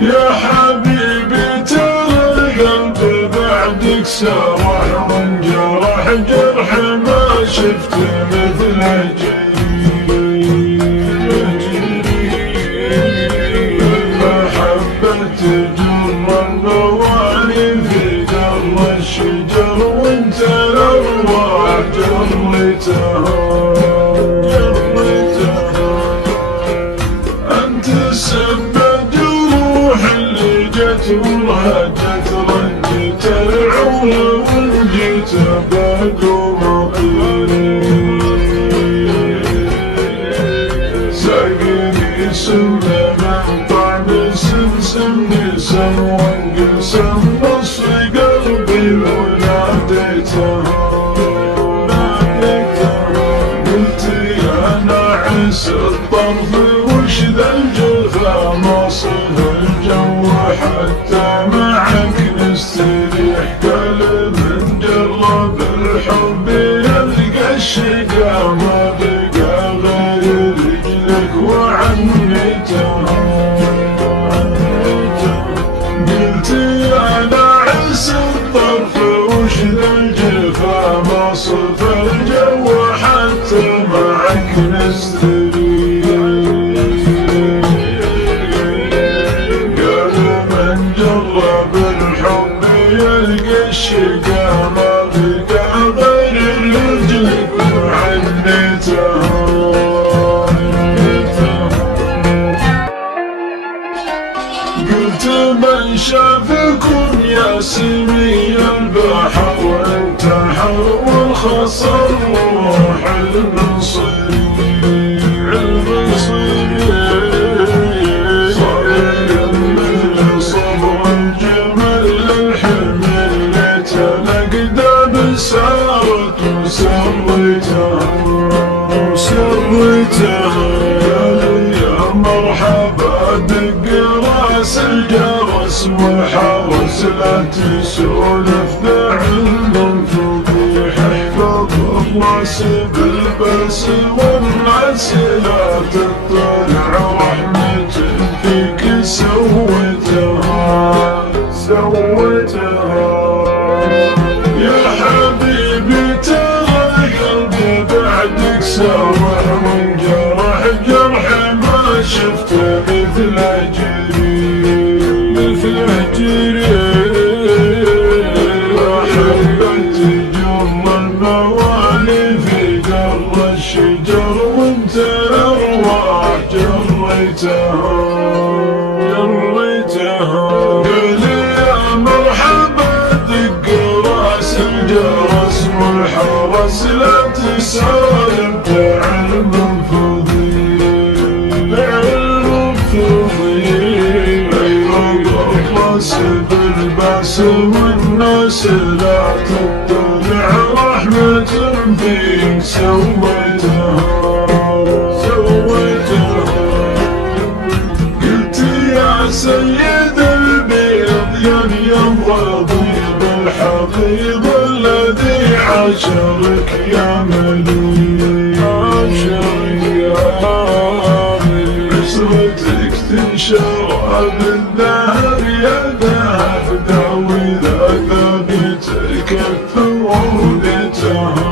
يا حبيبي ترى القلب بعدك سرح وانجرح جرح ما شفت مثله محبة جر النوالي في جر الشجر وانت الارواح جريتها انت السبب اللي جت ورهجت رجت العون ورجت بقوم طيري ساقني سم من طعم سمسم نسم وانقسم نص قلبي وناديتها قلت يا ناعس الطرف وش ذا الجفا ما صهر الجو حتى معك نستريح قلب نجرب الحب يلقى الشقا ما بقى غير رجلك وعنيتها قلت يا ناعس الطرف وش ذا الجفا ما صفى الجو حتى معك نستريح يلقى الشقا ما بقى غير رجلك وعنيتها قلت من شافكم يا سمي البحر وانتحر والخصر روح المنصري سارت وسريتها يا مرحبا دق راس الجرس والحرس لا تسولف بعلم فضيح احفظ الراس بالباس والناس لا تطلع رحمة فيك سويتها يا حبيبي ترى القلب بعدك سرح وانجرح جرح ما شفت مثله جري محبة جر الموالي في جر الشجر وانت الارواح جريتها الجرس والحرس لا تسالم بعلم فضيل ايوه الراس بالباس والناس لا تطلع رحمة فيك سويتها قلت يا سيد البيض يا رضيب الحقيب الذي عاشرك يا مليء عشرتك تنشر بالذهب يا ذهب داوي ذا ثابت الكف وولدتها